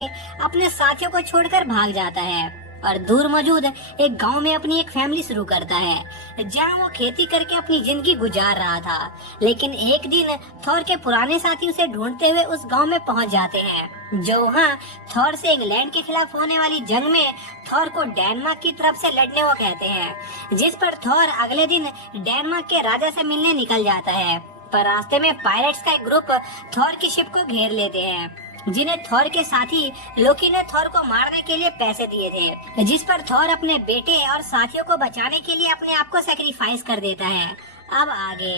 अपने साथियों को छोड़कर भाग जाता है और दूर मौजूद एक गांव में अपनी एक फैमिली शुरू करता है जहां वो खेती करके अपनी जिंदगी गुजार रहा था। लेकिन एक दिन थॉर के पुराने साथी उसे ढूंढते हुए उस गांव में पहुंच जाते हैं जो वहां थॉर से इंग्लैंड के खिलाफ होने वाली जंग में थॉर को डेनमार्क की तरफ से लड़ने को कहते हैं, जिस पर थॉर अगले दिन डेनमार्क के राजा से मिलने निकल जाता है। पर रास्ते में पायरेट्स का एक ग्रुप थॉर की शिप को घेर लेते हैं जिन्हें थॉर के साथी लोकी ने थॉर को मारने के लिए पैसे दिए थे, जिस पर थॉर अपने बेटे और साथियों को बचाने के लिए अपने आप को सैक्रिफाइस कर देता है। अब आगे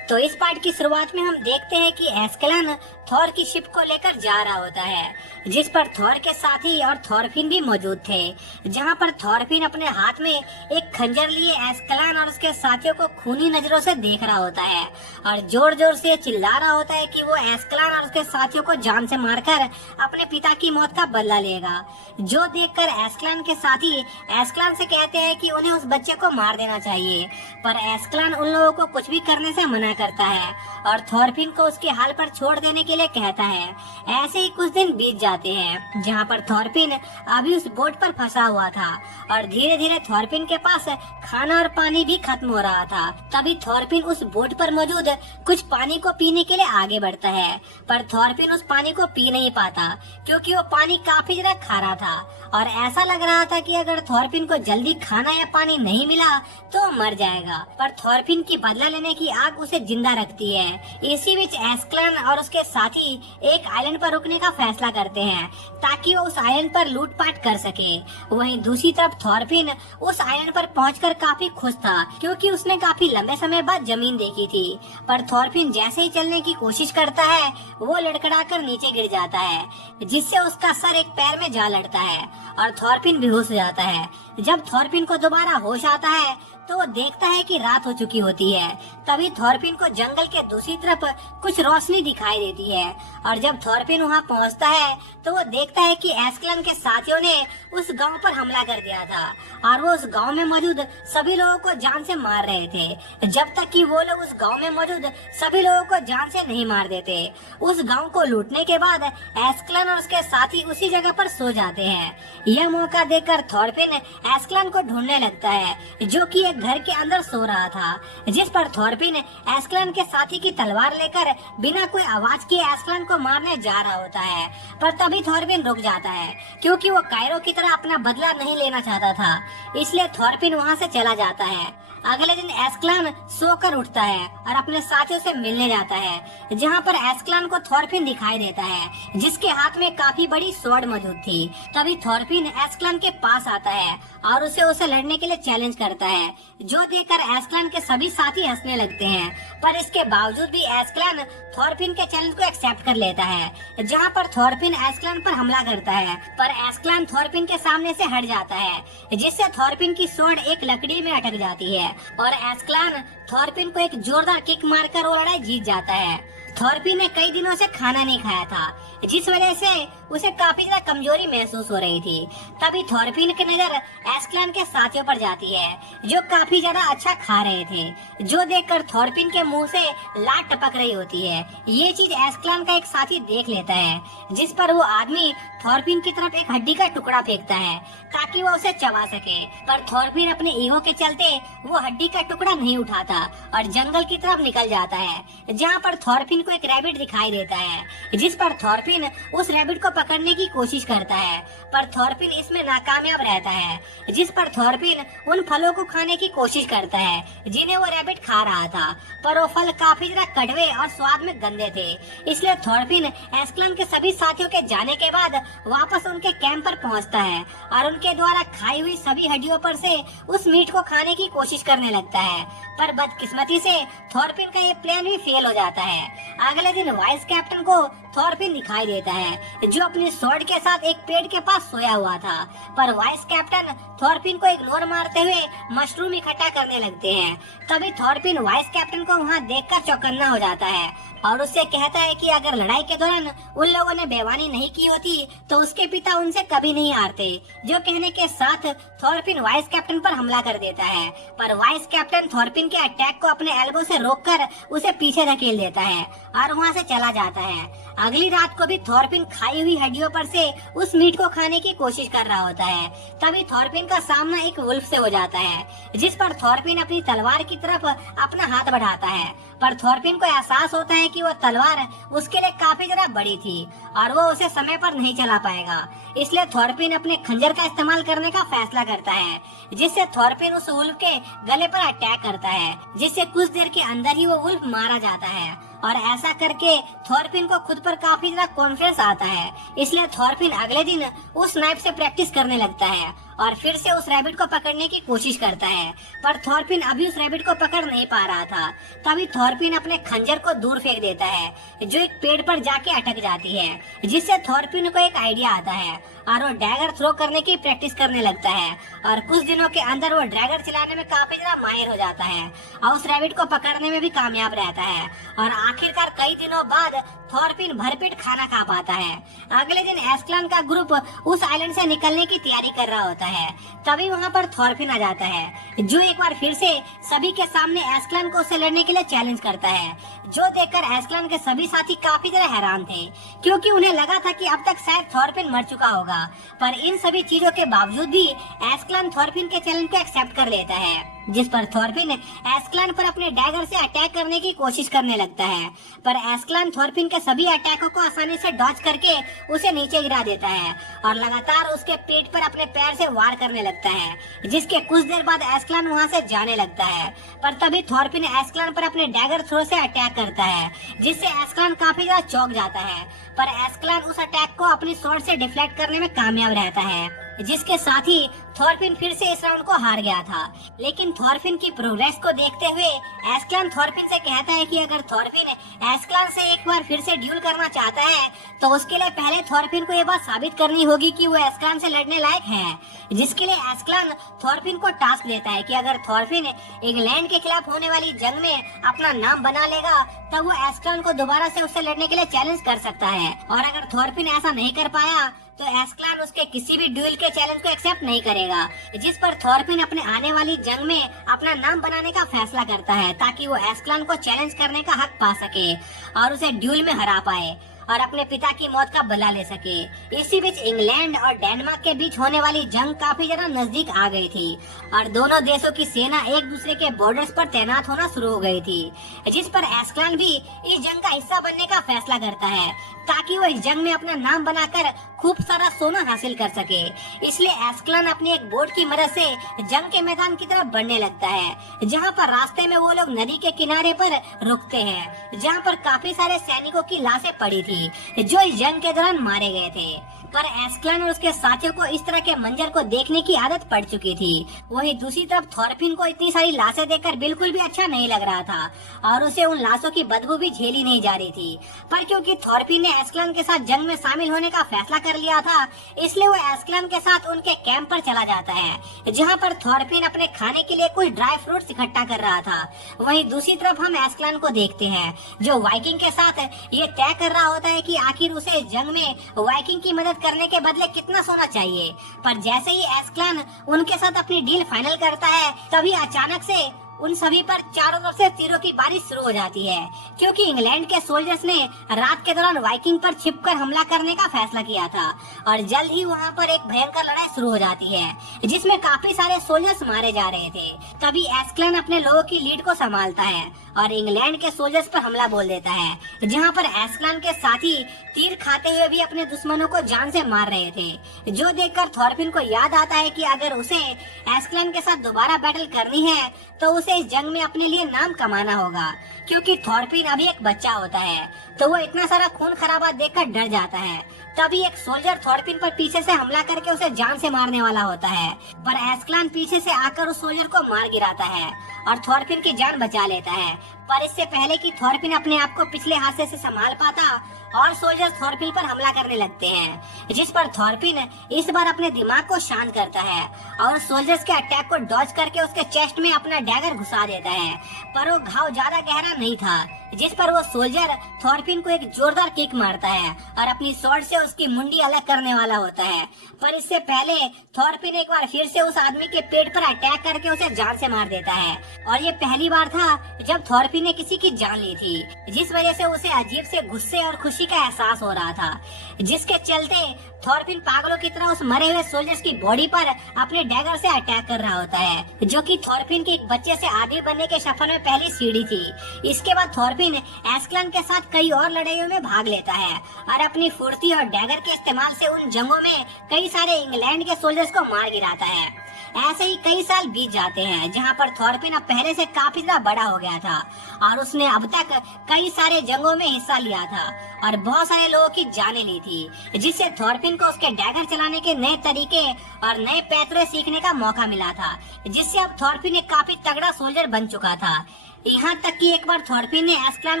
तो इस पार्ट की शुरुआत में हम देखते हैं कि एस्कलन थॉर की शिप को लेकर जा रहा होता है, जिस पर थॉर के साथी और थॉरफिन भी मौजूद थे। जहां पर थॉरफिन अपने हाथ में एक खंजर लिए एस्कलन और उसके साथियों को खूनी नजरों से देख रहा होता है और जोर जोर से चिल्ला रहा होता है कि वो एस्कलन और उसके साथियों को जान से मारकर अपने पिता की मौत का बदला लेगा। जो देखकर एस्कलन के साथी एस्कलन से कहते हैं कि उन्हें उस बच्चे को मार देना चाहिए, पर एस्कलन उन लोगों को कुछ भी करने से मना करता है और थॉरफिन को उसके हाल पर छोड़ देने के लिए कहता है। ऐसे ही कुछ दिन बीत जाते हैं जहां पर थॉरफिन अभी उस बोट पर फंसा हुआ था और धीरे धीरे थॉरफिन के पास खाना और पानी भी खत्म हो रहा था। तभी थॉरफिन उस बोट पर मौजूद कुछ पानी को पीने के लिए आगे बढ़ता है, पर थॉरफिन उस पानी को पी नहीं पाता क्योंकि वो पानी काफी ज्यादा खारा था और ऐसा लग रहा था कि अगर थॉरफिन को जल्दी खाना या पानी नहीं मिला तो मर जाएगा। पर थॉरफिन की बदला लेने की आग उसे जिंदा रखती है। इसी बीच एस्कलन और उसके साथी एक आइलैंड पर रुकने का फैसला करते हैं ताकि वो उस आइलैंड पर लूटपाट कर सके। वहीं दूसरी तरफ थॉरफिन उस आइलैंड पर पहुंचकर काफी खुश था क्योंकि उसने काफी लंबे समय बाद जमीन देखी थी। पर थॉरफिन जैसे ही चलने की कोशिश करता है वो लड़खड़ाकर नीचे गिर जाता है, जिससे उसका सर एक पैर में जा लड़ता है और थॉरफिन बेहोश हो जाता है। जब थॉरफिन को दोबारा होश आता है तो वो देखता है कि रात हो चुकी होती है। तभी थॉरफिन को जंगल के दूसरी तरफ कुछ रोशनी दिखाई देती है और जब थॉरफिन वहां पहुंचता है तो वो देखता है कि एस्कलन के साथियों ने उस गांव पर हमला कर दिया था और वो उस गांव में मौजूद सभी लोगों को जान से मार रहे थे जब तक कि वो लोग उस गांव में मौजूद सभी लोगों को जान से नहीं मार देते। उस गांव को लूटने के बाद एस्कलन और उसके साथी उसी जगह पर सो जाते हैं। यह मौका देखकर थॉरफिन एस्कलन को ढूंढने लगता है जो कि एक घर के अंदर सो रहा था, जिस पर थॉरफिन एस्कलन के साथी की तलवार लेकर बिना कोई आवाज किए एस्कलन को मारने जा रहा होता है। पर तभी थॉरफिन रुक जाता है क्योंकि वो कायरो की तरह अपना बदला नहीं लेना चाहता था, इसलिए थॉरफिन वहां से चला जाता है। अगले दिन एस्कलन सोकर उठता है और अपने साथियों से मिलने जाता है, जहां पर एस्कलन को थॉरफिन दिखाई देता है जिसके हाथ में काफी बड़ी स्वॉर्ड मौजूद थी। तभी थॉरफिन एस्कलन के पास आता है और उसे लड़ने के लिए चैलेंज करता है, जो देखकर एस्कलन के सभी साथी हंसने लगते हैं। पर इसके बावजूद भी एस्कलन थॉरफिन के चैलेंज को एक्सेप्ट कर लेता है, जहां पर थॉरफिन एस्कलन पर हमला करता है, पर एस्कलन थॉरफिन के सामने से हट जाता है, जिससे थॉरफिन की स्वॉर्ड एक लकड़ी में अटक जाती है और एस्कलन थॉरफिन को एक जोरदार किक मारकर वो लड़ाई जीत जाता है। थॉरफिन ने कई दिनों से खाना नहीं खाया था, जिस वजह से उसे काफी ज्यादा कमजोरी महसूस हो रही थी। तभी थॉरफिन की नजर एस्कलन के साथियों पर जाती है जो काफी ज्यादा अच्छा खा रहे थे, जो देखकर थॉरफिन के मुंह से लात टपक रही होती है। ये चीज एस्कलन का एक साथी देख लेता है, जिस पर वो आदमी थॉरफिन की तरफ एक हड्डी का टुकड़ा फेंकता है ताकि वो उसे चबा सके। पर थॉरफिन अपने ईगो के चलते वो हड्डी का टुकड़ा नहीं उठाता और जंगल की तरफ निकल जाता है, जहाँ पर थॉरफिन को एक रैबिट दिखाई देता है, जिस पर थॉरफिन उस रैबिट को पकड़ने की कोशिश करता है, पर थॉरफिन इसमें नाकामयाब रहता है, जिस पर थॉरफिन उन फलों को खाने की कोशिश करता है जिन्हें वो रैबिट खा रहा था, पर वो फल काफी ज्यादा कड़वे और स्वाद में गंदे थे। इसलिए थॉरफिन एस्कलन के सभी साथियों के जाने के बाद वापस उनके कैंप पर पहुंचता है और उनके द्वारा खाई हुई सभी हड्डियों पर से उस मीट को खाने की कोशिश करने लगता है। पर बदकिस्मती से थॉरफिन का ये प्लान भी फेल हो जाता है। अगले दिन वाइस कैप्टन को थॉरफिन दिखाई देता है जो अपनी स्वॉर्ड के साथ एक पेड़ के पास सोया हुआ था, पर वाइस कैप्टन थॉरफिन को इग्नोर मारते हुए मशरूम इकट्ठा करने लगते हैं। तभी थॉरफिन वाइस कैप्टन को वहां देखकर चौकन्ना हो जाता है और उससे कहता है कि अगर लड़ाई के दौरान उन लोगों ने बेईमानी नहीं की होती तो उसके पिता उनसे कभी नहीं हारते, जो कहने के साथ थॉरफिन वाइस कैप्टन पर हमला कर देता है। पर वाइस कैप्टन थॉरफिन के अटैक को अपने एल्बो से रोककर उसे पीछे धकेल देता है और वहाँ से चला जाता है। अगली रात को भी थॉरफिन खाई हुई हड्डियों पर से उस मीट को खाने की कोशिश कर रहा होता है। तभी थॉरफिन का सामना एक वुल्फ से हो जाता है, जिस पर थॉरफिन अपनी तलवार की तरफ अपना हाथ बढ़ाता है। पर थॉरफिन को एहसास होता है कि वो तलवार उसके लिए काफी ज्यादा बड़ी थी और वो उसे समय पर नहीं चला पाएगा। इसलिए थॉरफिन अपने खंजर का इस्तेमाल करने का फैसला करता है, जिससे थॉरफिन उस वुल्फ के गले पर अटैक करता है, जिससे कुछ देर के अंदर ही वो वुल्फ मारा जाता है। और ऐसा करके थॉरफिन को खुद पर काफी ज्यादा कॉन्फिडेंस आता है। इसलिए थॉरफिन अगले दिन उस नाइफ से प्रैक्टिस करने लगता है और फिर से उस रैबिट को पकड़ने की कोशिश करता है। पर थॉरफिन अभी उस रैबिट को पकड़ नहीं पा रहा था। तभी थॉरफिन अपने खंजर को दूर फेंक देता है, जो एक पेड़ पर जाके अटक जाती है, जिससे थॉरफिन को एक आइडिया आता है और वो डैगर थ्रो करने की प्रैक्टिस करने लगता है। और कुछ दिनों के अंदर वो डैगर चलाने में काफी ज्यादा माहिर हो जाता है और उस रैबिट को पकड़ने में भी कामयाब रहता है। और आखिरकार कई दिनों बाद थॉरफिन भरपेट खाना खा पाता है। अगले दिन एस्क्लान का ग्रुप उस आइलैंड से निकलने की तैयारी कर रहा होता है। तभी वहाँ पर थॉरफिन आ जाता है, जो एक बार फिर से सभी के सामने एस्क्लान को उससे लड़ने के लिए चैलेंज करता है, जो देखकर एस्क्लान के सभी साथी काफी ज्यादा हैरान थे, क्योंकि उन्हें लगा था कि अब तक शायद थॉरफिन मर चुका होगा। पर इन सभी चीजों के बावजूद भी एस्क्लान थॉरफिन के चैलेंज को एक्सेप्ट कर लेता है, जिस पर थॉरफिन एस्क्लान पर अपने डैगर से अटैक करने की कोशिश करने लगता है। पर एस्क्लान थॉरफिन के सभी अटैकों को आसानी से डॉज करके उसे नीचे गिरा देता है और लगातार उसके पेट पर अपने पैर से वार करने लगता है, जिसके कुछ देर बाद एस्क्लान वहां से जाने लगता है। पर तभी थॉरफिन एस्क्लान पर अपने डैगर थ्रो से अटैक करता है, जिससे एस्क्लान काफी ज्यादा चौंक जाता है। पर एस्क्लान उस अटैक को अपनी स्वॉर्ड से डिफ्लेक्ट करने में कामयाब रहता है, जिसके साथ ही थॉरफिन फिर से इस राउंड को हार गया था। लेकिन थॉरफिन की प्रोग्रेस को देखते हुए एस्क्लान थॉरफिन से कहता है कि अगर थॉरफिन एस्क्लान से एक बार फिर से ड्यूल करना चाहता है तो उसके लिए पहले थॉरफिन को ये बात साबित करनी होगी कि वो एस्क्लान से लड़ने लायक है, जिसके लिए एस्क्लान थॉरफिन को टास्क देता है कि अगर थॉरफिन इंग्लैंड के खिलाफ होने वाली जंग में अपना नाम बना लेगा तब वो एस्क्लान को दोबारा से उससे लड़ने के लिए चैलेंज कर सकता है। और अगर थॉरफिन ऐसा नहीं कर पाया तो एस्क्लान उसके किसी भी ड्यूल के चैलेंज को एक्सेप्ट नहीं करेगा, जिस पर थॉरफिन अपने आने वाली जंग में अपना नाम बनाने का फैसला करता है, ताकि वो एस्क्लान को चैलेंज करने का हक पा सके और उसे ड्यूल में हरा पाए और अपने पिता की मौत का बदला ले सके। इसी बीच इंग्लैंड और डेनमार्क के बीच होने वाली जंग काफी ज्यादा नजदीक आ गई थी और दोनों देशों की सेना एक दूसरे के बॉर्डर्स पर तैनात होना शुरू हो गई थी, जिस पर एस्क्लान भी इस जंग का हिस्सा बनने का फैसला करता है, ताकि वो इस जंग में अपना नाम बनाकर खूब सारा सोना हासिल कर सके। इसलिए एस्क्लान अपनी एक बोट की मदद से जंग के मैदान की तरफ बढ़ने लगता है, जहाँ पर रास्ते में वो लोग नदी के किनारे पर रुकते हैं, जहाँ पर काफी सारे सैनिकों की लाशें पड़ी थी जो इस जंग के दौरान मारे गए थे। पर एस्क्लान और उसके साथियों को इस तरह के मंजर को देखने की आदत पड़ चुकी थी। वहीं दूसरी तरफ थॉरफिन को इतनी सारी लाशें देखकर बिल्कुल भी अच्छा नहीं लग रहा था और उसे उन लाशों की बदबू भी झेली नहीं जा रही थी। पर क्योंकि थॉरफिन ने एस्क्लान के साथ जंग में शामिल होने का फैसला कर लिया था, इसलिए वो एस्क्लान के साथ उनके कैंप पर चला जाता है, जहाँ पर थॉरफिन अपने खाने के लिए कुछ ड्राई फ्रूट्स इकट्ठा कर रहा था। वहीं दूसरी तरफ हम एस्क्लान को देखते हैं, जो वाइकिंग के साथ ये तय कर रहा होता है कि आखिर उसे इस जंग में वाइकिंग की मदद करने के बदले कितना सोना चाहिए। पर जैसे ही एस्क्लान उनके साथ अपनी डील फाइनल करता है, तभी अचानक से उन सभी पर चारों तरफ से तीरों की बारिश शुरू हो जाती है, क्योंकि इंग्लैंड के सोल्जर्स ने रात के दौरान वाइकिंग पर छिपकर हमला करने का फैसला किया था और जल्द ही वहां पर एक भयंकर लड़ाई शुरू हो जाती है, जिसमें काफी सारे सोल्जर्स मारे जा रहे थे। तभी एस्क्लान अपने लोगों की लीड को संभालता है और इंग्लैंड के सोल्जर्स पर हमला बोल देता है, जहां पर एस्क्लान के साथी तीर खाते हुए भी अपने दुश्मनों को जान से मार रहे थे। जो देखकर थॉरफिन को याद आता है कि अगर उसे एस्क्लान के साथ दोबारा बैटल करनी है तो उसे इस जंग में अपने लिए नाम कमाना होगा, क्योंकि थॉरफिन अभी एक बच्चा होता है, तो वो इतना सारा खून खराबा देखकर डर जाता है। तभी एक सोल्जर थॉरफिन पर पीछे से हमला करके उसे जान से मारने वाला होता है, पर एस्क्लान पीछे से आकर उस सोल्जर को मार गिराता है और थॉरफिन की जान बचा लेता है। पर इससे पहले कि थॉरफिन अपने आप को पिछले हादसे से संभाल पाता और सोल्जर्स थॉरफिन पर हमला करने लगते हैं, जिस पर थॉरफिन इस बार अपने दिमाग को शांत करता है और सोल्जर्स के अटैक को डॉज करके उसके चेस्ट में अपना डैगर घुसा देता है। पर वो घाव ज्यादा गहरा नहीं था, जिस पर वो सोल्जर थॉरफिन को एक जोरदार किक मारता है और अपनी स्वॉर्ड से उसकी मुंडी अलग करने वाला होता है। पर इससे पहले थॉरफिन एक बार फिर से उस आदमी के पेट पर अटैक करके उसे जान से मार देता है और ये पहली बार था जब थॉरफिन ने किसी की जान ली थी, जिस वजह से उसे अजीब से गुस्से और खुशी का एहसास हो रहा था, जिसके चलते थॉरफिन पागलों की तरह उस मरे हुए सोल्जर्स की बॉडी पर अपने डैगर से अटैक कर रहा होता है, जो कि थॉरफिन के एक बच्चे से आदमी बनने के सफर में पहली सीढ़ी थी। इसके बाद थॉरफिन एस्क्लन के साथ कई और लड़ाइयों में भाग लेता है और अपनी फुर्ती और डैगर के इस्तेमाल से उन जंगों में कई सारे इंग्लैंड के सोल्जर्स को मार गिराता है। ऐसे ही कई साल बीत जाते हैं, जहां पर थॉरफिन अब पहले से काफी ज्यादा बड़ा हो गया था और उसने अब तक कई सारे जंगों में हिस्सा लिया था और बहुत सारे लोगों की जानें ली थी, जिससे थॉरफिन को उसके डैगर चलाने के नए तरीके और नए पैतरे सीखने का मौका मिला था, जिससे अब थॉरफिन एक काफी तगड़ा सोल्जर बन चुका था। यहाँ तक कि एक बार थॉरफिन ने एस्क्लान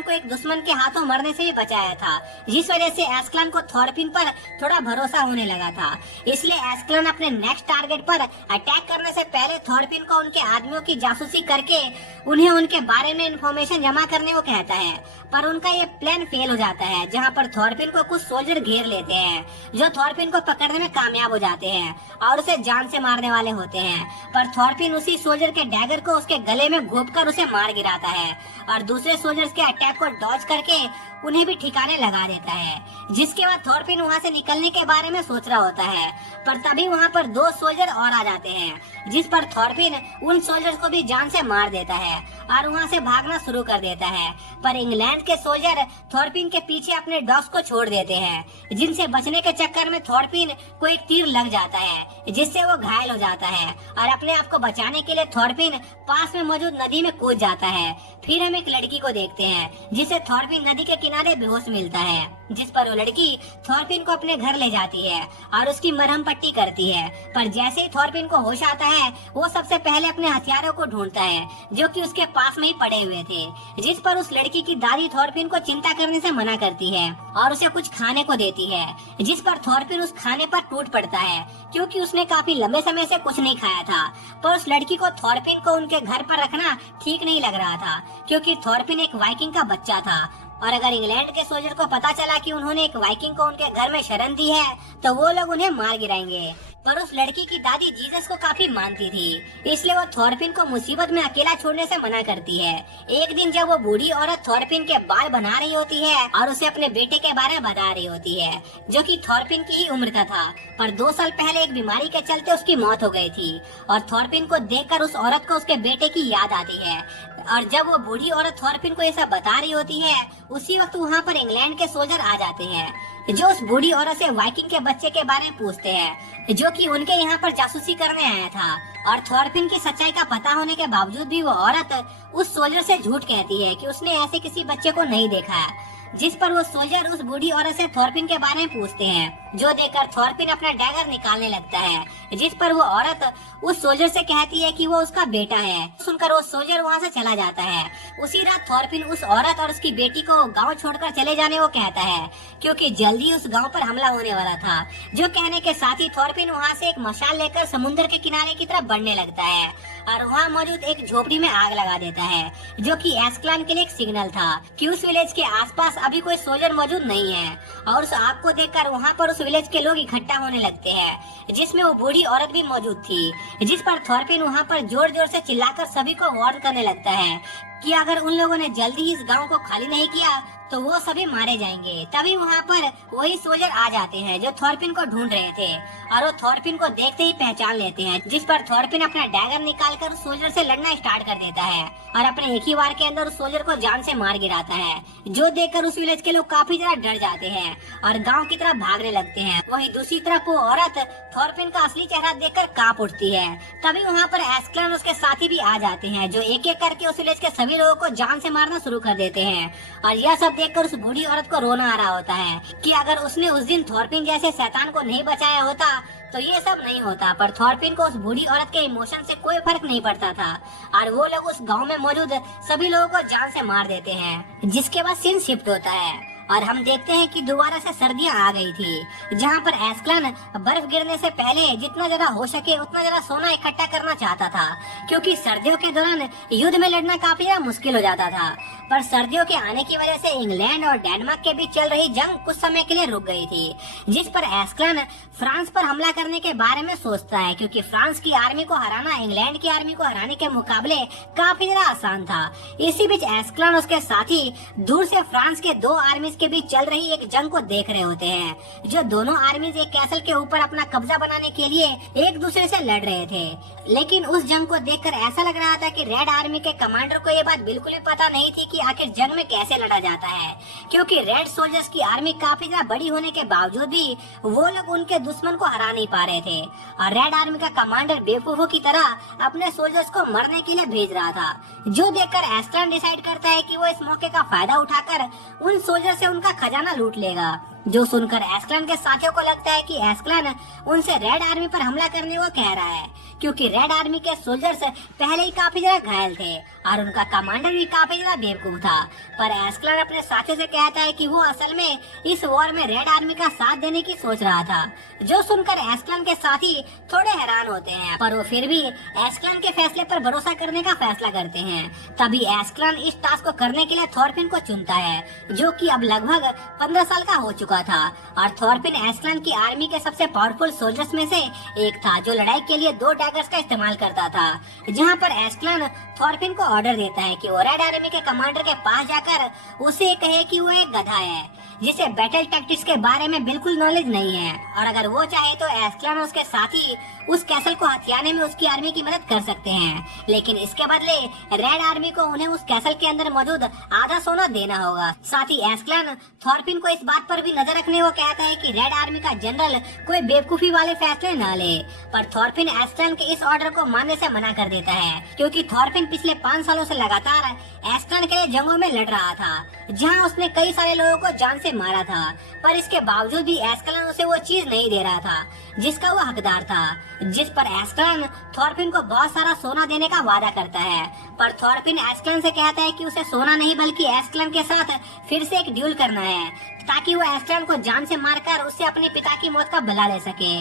को एक दुश्मन के हाथों मरने से भी बचाया था, जिस वजह से एस्क्लान को थॉरफिन पर थोड़ा भरोसा होने लगा था। इसलिए एस्क्लान अपने नेक्स्ट टारगेट पर अटैक करने से पहले थॉरफिन को उनके आदमियों की जासूसी करके उन्हें उनके बारे में इंफॉर्मेशन जमा करने को कहता है, पर उनका ये प्लान फेल हो जाता है, जहाँ पर थॉरफिन को कुछ सोल्जर घेर लेते हैं जो थॉरफिन को पकड़ने में कामयाब हो जाते हैं और उसे जान से मारने वाले होते हैं। पर थॉरफिन उसी सोल्जर के डैगर को उसके गले में घोंपकर उसे मार गिराता है और दूसरे सोल्जर्स के अटैक को डॉज करके उन्हें भी ठिकाने लगा देता है, जिसके बाद थॉरफिन वहाँ से निकलने के बारे में सोच रहा होता है। पर तभी वहाँ पर दो सोल्जर और आ जाते हैं, जिस पर थॉरफिन उन सोल्जर्स को भी जान से मार देता है और वहाँ से भागना शुरू कर देता है। पर इंग्लैंड के सोल्जर थॉरफिन के पीछे अपने डॉग्स को छोड़ देते हैं, जिनसे बचने के चक्कर में थॉरफिन को एक तीर लग जाता है, जिससे वो घायल हो जाता है और अपने आप को बचाने के लिए थॉरफिन पास में मौजूद नदी में कूद जाता है। फिर हम एक लड़की को देखते हैं, जिसे थॉरफिन नदी के किनारे बेहोश मिलता है, जिस पर वो लड़की थॉरफिन को अपने घर ले जाती है और उसकी मरहम पट्टी करती है। पर जैसे ही थॉरफिन को होश आता है, वो सबसे पहले अपने हथियारों को ढूंढता है, जो कि उसके पास में ही पड़े हुए थे, जिस पर उस लड़की की दादी थॉरफिन को चिंता करने से मना करती है और उसे कुछ खाने को देती है, जिस पर थॉरफिन उस खाने पर टूट पड़ता है, क्योंकि उसने काफी लंबे समय से कुछ नहीं खाया था। पर उस लड़की को थॉरफिन को उनके घर पर रखना ठीक नहीं लग रहा था, क्योंकि थॉरफिन एक वाइकिंग का बच्चा था और अगर इंग्लैंड के सोल्जर को पता चला कि उन्होंने एक वाइकिंग को उनके घर में शरण दी है, तो वो लोग उन्हें मार गिराएंगे। पर उस लड़की की दादी जीसस को काफी मानती थी, इसलिए वो थॉरफिन को मुसीबत में अकेला छोड़ने से मना करती है। एक दिन जब वो बूढ़ी औरत थॉरफिन के बाल बना रही होती है और उसे अपने बेटे के बारे में बता रही होती है, जो कि थॉरफिन की ही उम्र का था, पर 2 साल पहले एक बीमारी के चलते उसकी मौत हो गई थी। और थॉरफिन को देखकर उस औरत को उसके बेटे की याद आती है और जब वो बूढ़ी औरत थॉरफिन को ये सब बता रही होती है, उसी वक्त वहाँ पर इंग्लैंड के सोल्जर आ जाते हैं, जो उस बूढ़ी औरत से वाइकिंग के बच्चे के बारे में पूछते हैं, जो कि उनके यहाँ पर जासूसी करने आया था। और थॉरफिन की सच्चाई का पता होने के बावजूद भी वो औरत उस सोल्जर से झूठ कहती है कि उसने ऐसे किसी बच्चे को नहीं देखा है, जिस पर वो सोल्जर उस बूढ़ी औरत से थॉरफिन के बारे में पूछते हैं, जो देखकर थॉरफिन अपना डैगर निकालने लगता है, जिस पर वो औरत उस सोल्जर से कहती है कि वो उसका बेटा है। सुनकर वो सोल्जर वहाँ से चला जाता है। उसी रात थॉरफिन उस औरत और उसकी बेटी को गांव छोड़कर चले जाने को कहता है, क्योंकि जल्दी उस गांव पर हमला होने वाला था। जो कहने के साथ ही थॉरफिन वहाँ से एक मशाल लेकर समुद्र के किनारे की तरफ बढ़ने लगता है और वहाँ मौजूद एक झोपड़ी में आग लगा देता है, जो कि एस्क्लान के लिए एक सिग्नल था कि उस विलेज के आसपास अभी कोई सोल्जर मौजूद नहीं है। और उस आग को देखकर वहाँ पर उस विलेज के लोग इकट्ठा होने लगते हैं, जिसमें वो बूढ़ी औरत भी मौजूद थी, जिस पर थॉरफिन वहाँ पर जोर जोर से चिल्लाकर सभी को वार्न करने लगता है कि अगर उन लोगों ने जल्दी ही इस गांव को खाली नहीं किया तो वो सभी मारे जाएंगे। तभी वहाँ पर वही सोल्जर आ जाते हैं जो थॉरफिन को ढूंढ रहे थे और वो थॉरफिन को देखते ही पहचान लेते हैं, जिस पर थॉरफिन अपना डैगर निकालकर उस सोल्जर से लड़ना स्टार्ट कर देता है और अपने एक ही वार के अंदर उस सोल्जर को जान से मार गिराता है, जो देखकर उस विलेज के लोग काफी ज्यादा डर जाते हैं और गाँव की तरफ भागने लगते हैं। वही दूसरी तरफ वो औरत थॉरफिन का असली चेहरा देखकर कांप उठती है। तभी वहाँ पर एस्क्लन और उसके साथी भी आ जाते हैं, जो एक एक करके उस विलेज के सभी लोगों को जान से मारना शुरू कर देते हैं और यह सब देखकर उस बूढ़ी औरत को रोना आ रहा होता है कि अगर उसने उस दिन थॉर्फिन जैसे शैतान को नहीं बचाया होता तो ये सब नहीं होता। पर थॉर्फिन को उस बूढ़ी औरत के इमोशन से कोई फर्क नहीं पड़ता था और वो लोग उस गांव में मौजूद सभी लोगों को जान से मार देते हैं। जिसके बाद सीन शिफ्ट होता है और हम देखते हैं कि दोबारा से सर्दियां आ गई थी, जहां पर एस्कलन बर्फ गिरने से पहले जितना ज्यादा हो सके उतना ज्यादा सोना इकट्ठा करना चाहता था, क्योंकि सर्दियों के दौरान युद्ध में लड़ना काफी ज्यादा मुश्किल हो जाता था। पर सर्दियों के आने की वजह से इंग्लैंड और डेनमार्क के बीच चल रही जंग कुछ समय के लिए रुक गई थी, जिस पर एस्कलन फ्रांस पर हमला करने के बारे में सोचता है, क्योंकि फ्रांस की आर्मी को हराना इंग्लैंड की आर्मी को हराने के मुकाबले काफी ज्यादा आसान था। इसी बीच एस्कलन उसके साथी दूर से फ्रांस के दो आर्मी के बीच चल रही एक जंग को देख रहे होते हैं, जो दोनों आर्मीज एक कैसल के ऊपर अपना कब्जा बनाने के लिए एक दूसरे से लड़ रहे थे। लेकिन उस जंग को देखकर ऐसा लग रहा था कि रेड आर्मी के कमांडर को ये बात बिल्कुल भी पता नहीं थी कि आखिर जंग में कैसे लड़ा जाता है, क्योंकि रेड सोल्जर्स की आर्मी काफी ज्यादा बड़ी होने के बावजूद भी वो लोग उनके दुश्मन को हरा नहीं पा रहे थे और रेड आर्मी का कमांडर बेवकूफों की तरह अपने सोल्जर्स को मरने के लिए भेज रहा था। जो देखकर एस्कलन डिसाइड करता है कि वो इस मौके का फायदा उठाकर उन सोल्जर से उनका खजाना लूट लेगा। जो सुनकर एस्कलन के साथियों को लगता है कि एस्कलन उनसे रेड आर्मी पर हमला करने को कह रहा है, क्योंकि रेड आर्मी के सोल्जर्स पहले ही काफी ज्यादा घायल थे और उनका कमांडर भी काफी ज्यादा बेवकूफ था। पर एस्कलन अपने साथियों से कहता है कि वो असल में इस वॉर में रेड आर्मी का साथ देने की सोच रहा था। जो सुनकर एस्कलन के साथी थोड़े हैरान होते हैं, पर वो फिर भी एस्कलन के फैसले पर भरोसा करने का फैसला करते हैं। तभी एस्कलन इस टास्क को करने के लिए थॉर्फिन को चुनता है, जो कि अब लगभग 15 साल का हो चुका था और थॉर्फिन एस्कलन की आर्मी के सबसे पावरफुल सोल्जर्स में से एक था, जो लड़ाई के लिए 2 डैगर्स का इस्तेमाल करता था। जहां पर एस्कलन थॉर्फिन को ऑर्डर देता है कि वो रेड आर्मी के कमांडर के पास जाकर उसे कहे कि वो एक गधा है जिसे बैटल टैक्टिक्स के बारे में बिल्कुल नॉलेज नहीं है, और अगर वो चाहे तो एस्कलन और उसके साथी उस कैसल को हथियाने में उसकी आर्मी की मदद कर सकते हैं। लेकिन इसके बदले रेड आर्मी को उन्हें उस कैसल के अंदर मौजूद आधा सोना देना होगा। साथ ही एस्कलन थॉर्फिन को इस बात पर भी नजर रखने को कहता है कि रेड आर्मी का जनरल कोई बेवकूफी वाले फैसले न ले। पर थॉर्फिन एस्कलन के इस ऑर्डर को मानने से मना कर देता है, क्योंकि थॉर्फिन पिछले 5 सालों से लगातार एस्कलन के लिए जंगों में लड़ रहा था, जहां उसने कई सारे लोगों को जान से मारा था। पर इसके बावजूद भी एस्कलन उसे वो चीज नहीं दे रहा था जिसका वो हकदार था, जिस पर एस्कलन थॉर्फिन को बहुत सारा सोना देने का वादा करता है। पर थॉर्फिन एस्कलन से कहता है कि उसे सोना नहीं बल्कि एस्कलन के साथ फिर से एक ड्यूल करना है, ताकि वो एस्कलन को जान से मारकर उससे अपने पिता की मौत का बदला ले सके।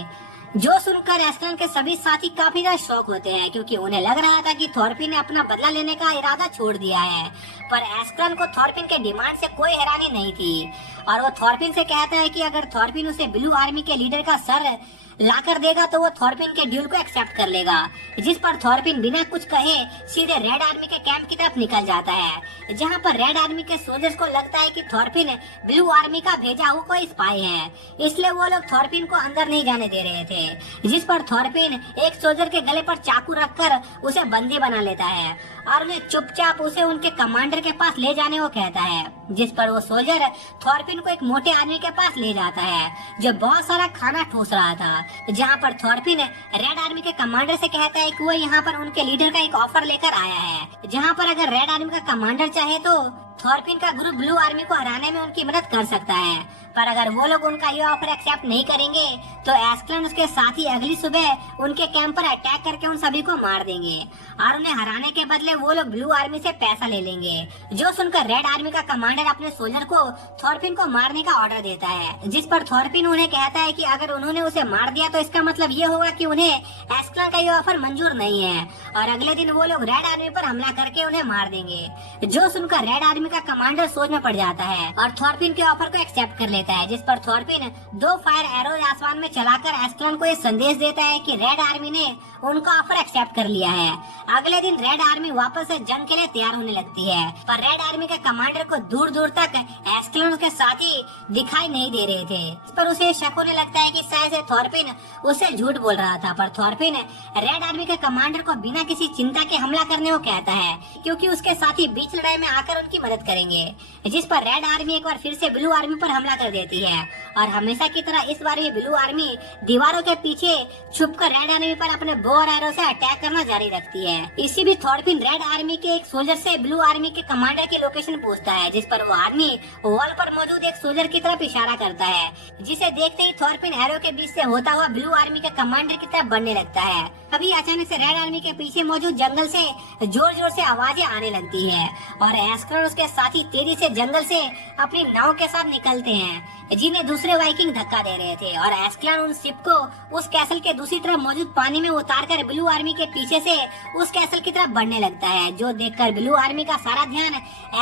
जो सुनकर एस्कलन के सभी साथी काफी ज्यादा शॉक होते हैं, क्योंकि उन्हें लग रहा था कि थॉर्फिन ने अपना बदला लेने का इरादा छोड़ दिया है। पर एस्कलन को थॉर्फिन के डिमांड से कोई हैरानी नहीं थी और वो थॉर्फिन से कहता है कि अगर थॉर्फिन उसे ब्लू आर्मी के लीडर का सर लाकर देगा तो वो थॉर्फिन के ड्यूल को एक्सेप्ट कर लेगा। जिस पर थॉर्फिन बिना कुछ कहे सीधे रेड आर्मी के कैंप की तरफ निकल जाता है, जहां पर रेड आर्मी के सोल्जर्स को लगता है कि थॉर्फिन ब्लू आर्मी का भेजा हुआ कोई स्पाई है, इसलिए वो लोग थॉर्फिन को अंदर नहीं जाने दे रहे थे। जिस पर थॉर्फिन एक सोल्जर के गले पर चाकू रखकर उसे बंदी बना लेता है और उन्हें चुपचाप उसे उनके कमांडर के पास ले जाने को कहता है। जिस पर वो सोल्जर थॉर्फिन को एक मोटे आदमी के पास ले जाता है, जो बहुत सारा खाना ठूस रहा था। जहां पर थॉर्फिन रेड आर्मी के कमांडर से कहता है कि वो यहाँ पर उनके लीडर का एक ऑफर लेकर आया है, जहां पर अगर रेड आर्मी का कमांडर चाहे तो थॉर्फिन का ग्रुप ब्लू आर्मी को हराने में उनकी मदद कर सकता है। पर अगर वो लोग उनका ये ऑफर एक्सेप्ट नहीं करेंगे तो एस्कलन उसके साथी अगली सुबह उनके कैंप पर अटैक करके उन सभी को मार देंगे और उन्हें हराने के बदले वो लोग ब्लू आर्मी से पैसा ले लेंगे। जो सुनकर रेड आर्मी का कमांडर अपने सोल्जर को थॉर्फिन को मारने का ऑर्डर देता है, जिस पर थॉर्फिन उन्हें कहता है कि अगर उन्होंने उसे मार दिया तो इसका मतलब ये होगा कि उन्हें एस्कलन का ये ऑफर मंजूर नहीं है और अगले दिन वो लोग रेड आर्मी पर हमला करके उन्हें मार देंगे। जो सुनकर रेड आर्मी का कमांडर सोच में पड़ जाता है और थॉर्फिन के ऑफर को एक्सेप्ट कर लेता है, जिस पर थॉर्फिन 2 फायर एरोज आसमान में चलाकर एस्कलन को ये संदेश देता है कि रेड आर्मी ने उनका ऑफर एक्सेप्ट कर लिया है। अगले दिन रेड आर्मी वापस से जंग के लिए तैयार होने लगती है, पर रेड आर्मी के कमांडर को दूर दूर तक एस्कलन के साथी दिखाई नहीं दे रहे थे। इस पर उसे शक होने लगता है कि शायद से थॉर्फिन उससे झूठ बोल रहा था। पर थॉर्फिन रेड आर्मी के कमांडर को बिना किसी चिंता के हमला करने को कहता है, क्योंकि उसके साथी बीच लड़ाई में आकर उनकी मदद करेंगे। जिस पर रेड आर्मी एक बार फिर से ब्लू आर्मी पर हमला कर देती है और हमेशा की तरह इस बार ये ब्लू आर्मी दीवारों के पीछे छुपकर रेड आर्मी पर अपने बो और एरो से अटैक करना जारी रखती है। इसी बीच थॉरफिन रेड आर्मी के एक सोल्जर से ब्लू आर्मी के कमांडर की लोकेशन पूछता है, जिस पर वो आर्मी वॉल पर मौजूद एक सोल्जर की तरफ इशारा करता है, जिसे देखते ही थॉरफिन एरो के बीच से होता हुआ ब्लू आर्मी के कमांडर की तरफ बढ़ने लगता है। अभी अचानक से रेड आर्मी के पीछे मौजूद जंगल से जोर जोर से आवाजें आने लगती है और एस्कलॉन और उसके साथी तेजी से जंगल से अपनी नाव के साथ निकलते हैं, जिन्हें दूसरे वाइकिंग धक्का दे रहे थे। और एस्कलॉन उन शिप को उस कैसल के दूसरी तरफ मौजूद पानी में उतारकर ब्लू आर्मी के पीछे से उस कैसल की तरफ बढ़ने लगता है, जो देखकर ब्लू आर्मी का सारा ध्यान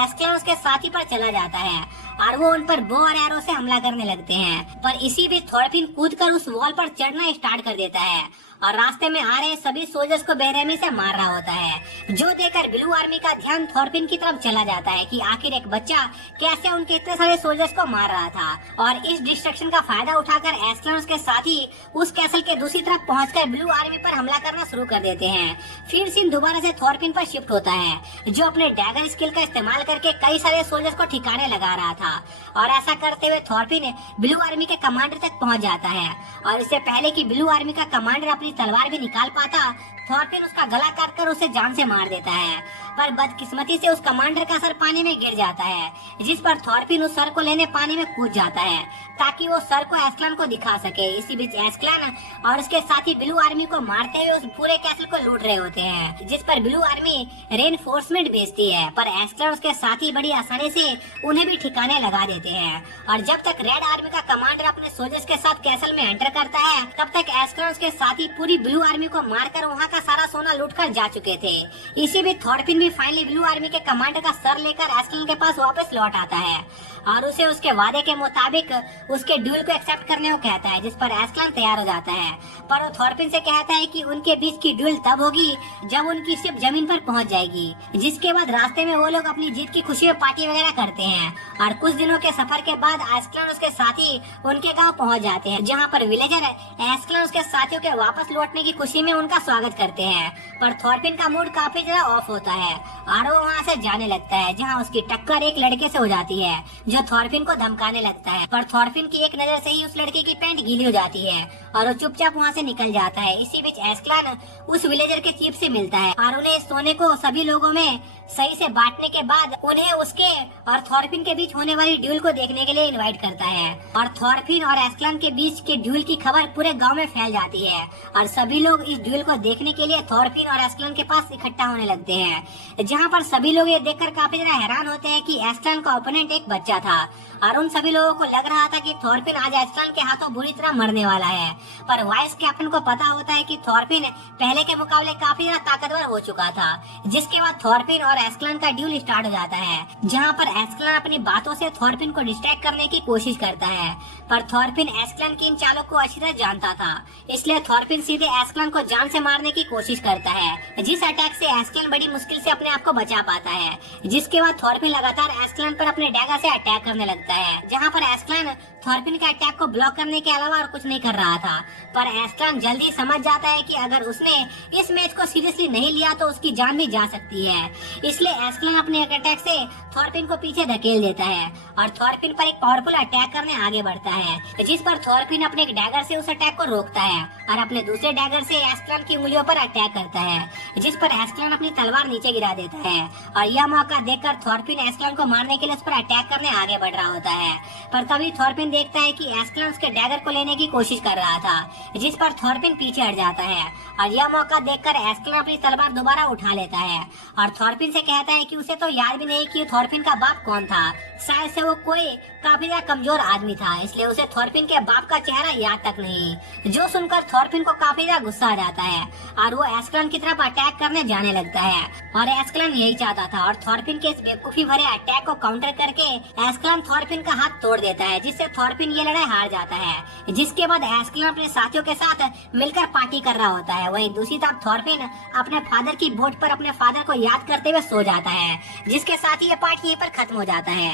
एस्कलॉन उसके साथी पर चला जाता है और वो उन पर बो और एरो से हमला करने लगते हैं। पर इसी बीच थॉरफिन कूदकर उस वॉल पर चढ़ना स्टार्ट कर देता है और रास्ते में आ रहे सभी सोल्जर्स को बेरहमी से मार रहा होता है, जो देखकर ब्लू आर्मी का ध्यान थॉरफिन की तरफ चला जाता है कि आखिर एक बच्चा कैसे उनके इतने सारे सोल्जर्स को मार रहा था। और इस डिस्ट्रक्शन का फायदा उठाकर एस्कलॉन के साथी उस कैसल के दूसरी तरफ पहुंचकर ब्लू आर्मी पर हमला करना शुरू कर देते हैं। फिर सीन दोबारा से थॉरफिन पर शिफ्ट होता है, जो अपने डैगर स्किल का इस्तेमाल करके कई सारे सोल्जर्स को ठिकाने लगा रहा था। और ऐसा करते हुए थॉरफिन ब्लू आर्मी के कमांडर तक पहुंच जाता है और इससे पहले कि ब्लू आर्मी का कमांडर अपनी तलवार भी निकाल पाता, थॉरफिन उसका गला काटकर उसे जान से मार देता है। पर बदकिस्मती से उस कमांडर का सर पानी में गिर जाता है, जिस पर थॉरफिन उस सर को लेने पानी में कूद जाता है ताकि वो सर को एस्कलॉन को दिखा सके। इसी बीच एस्कलॉन और उसके साथी ब्लू आर्मी को मारते हुए उस पूरे कैसल को लूट रहे होते हैं, जिस पर ब्लू आर्मी रेनफोर्समेंट भेजती है। पर एस्कलॉन उसके साथी बड़ी आसानी से उन्हें भी ठिकाने लगा देते हैं। और जब तक रेड आर्मी का कमांडर अपने सोल्जर्स के साथ कैसल में एंटर करता है, तब तक एस्कलॉन के साथी पूरी ब्लू आर्मी को मारकर वहाँ का सारा सोना लूटकर जा चुके थे। इसी बीच थॉरफिन भी फाइनली ब्लू आर्मी के कमांडर का सर लेकर एस्कलॉन के पास वापस लौट आता है और उसे उसके वादे के मुताबिक उसके ड्यूल को एक्सेप्ट करने को कहता है, जिस पर एस्कलॉन तैयार हो जाता है। पर वो थॉरफिन से कहता है कि उनके बीच की ड्यूल तब होगी जब उनकी शिप जमीन पर पहुंच जाएगी, जिसके बाद रास्ते में वो लोग अपनी जीत की खुशी में पार्टी वगैरह करते हैं। और कुछ दिनों के सफर के बाद एस्कलॉन उसके साथी उनके गाँव पहुँच जाते हैं, जहाँ पर विलेजर एस्कलॉन उसके साथियों के वापस लौटने की खुशी में उनका स्वागत करते हैं। पर थॉरफिन का मूड काफी ज्यादा ऑफ होता है और वो वहाँ से जाने लगता है, जहाँ उसकी टक्कर एक लड़के से हो जाती है जो थॉरफिन को धमकाने लगता है। पर थॉरफिन की एक नजर से ही उस लड़के की पैंट गीली हो जाती है और वो चुपचाप वहाँ से निकल जाता है। इसी बीच एस्कलॉन उस विलेजर के चीफ से मिलता है और उन्हें सोने को सभी लोगों में सही से बांटने के बाद उन्हें उसके और थॉरफिन के बीच होने वाली ड्यूल को देखने के लिए इनवाइट करता है। और थॉरफिन और एस्कलॉन के बीच के ड्यूल की खबर पूरे गांव में फैल जाती है और सभी लोग इस ड्यूल को देखने के लिए थॉरफिन और एस्कलॉन के पास इकट्ठा होने लगते हैं, जहां पर सभी लोग ये देखकर काफी ज्यादा हैरान होते हैं कि एस्कलॉन का ओपोनेंट एक बच्चा था और उन सभी लोगों को लग रहा था कि थॉरफिन आज एस्कलॉन के हाथों बुरी तरह मरने वाला है। पर वाइस कैप्टन को पता होता है कि थॉरफिन पहले के मुकाबले काफी ज्यादा ताकतवर हो चुका था, जिसके बाद थॉरफिन और एस्कलॉन का ड्यूल स्टार्ट हो जाता है, जहां पर एस्कलॉन अपनी बातों से थॉरफिन को डिस्ट्रैक्ट करने की कोशिश करता है। पर थॉरफिन एस्कलॉन की इन चालों को अच्छी तरह जानता था, इसलिए थॉरफिन सीधे एस्कलॉन को जान से मारने की कोशिश करता है, जिस अटैक से एस्कलॉन बड़ी मुश्किल से अपने आप को बचा पाता है। जिसके बाद थॉरफिन लगातार एस्कलॉन पर अपने डैगर से अटैक करने लगता है, जहां पर एस्कलॉन थॉरफिन के अटैक को ब्लॉक करने के अलावा और कुछ नहीं कर रहा था। पर एस्कलॉन जल्दी समझ जाता है कि अगर उसने इस मैच को सीरियसली नहीं लिया तो उसकी जान भी जा सकती है, इसलिए एस्कलॉन अपने एक अटैक से थॉरफिन को पीछे धकेल देता है और थॉरफिन पर एक पावरफुल अटैक करने आगे बढ़ता है, जिस पर थॉरफिन अपने एक डैगर से उस अटैक को रोकता है और अपने दूसरे डैगर से एस्कलॉन की उंगलियों पर अटैक करता है, जिस पर एस्कलॉन अपनी तलवार नीचे गिरा देता है। और यह मौका देखकर थॉरफिन एस्कलॉन को मारने के लिए उस पर अटैक करने आगे बढ़ रहा होता है। पर तभी थॉरफिन देखता है कि एस्कलॉन उसके डैगर को लेने की कोशिश कर रहा था, जिस पर थॉरफिन पीछे हट जाता है और यह मौका देखकर एस्कलॉन अपनी तलवार दोबारा उठा लेता है और थॉरफिन से कहता है कि उसे तो याद भी नहीं कि थॉरफिन का बाप कौन था, शायद से वो कोई काफी ज्यादा कमजोर आदमी था, इसलिए उसे थॉरफिन के बाप का चेहरा याद तक नहीं। जो सुनकर थॉरफिन को काफी ज्यादा गुस्सा आ जाता है और वो एस्कलॉन की तरफ अटैक करने जाने लगता है और एस्कलॉन यही चाहता था। और थॉरफिन के इस बेवकूफी भरे अटैक को काउंटर करके एस्कलॉन थॉरफिन का हाथ तोड़ देता है, जिससे थॉरफिन ये लड़ाई हार जाता है। जिसके बाद एस्कलॉन अपने साथियों के साथ मिलकर पार्टी कर रहा होता है। वहीं दूसरी तरफ थॉरफिन अपने फादर की बोट पर अपने फादर को याद करते हुए सो जाता है, जिसके साथ ही ये पार्टी यहीं पर खत्म हो जाता है।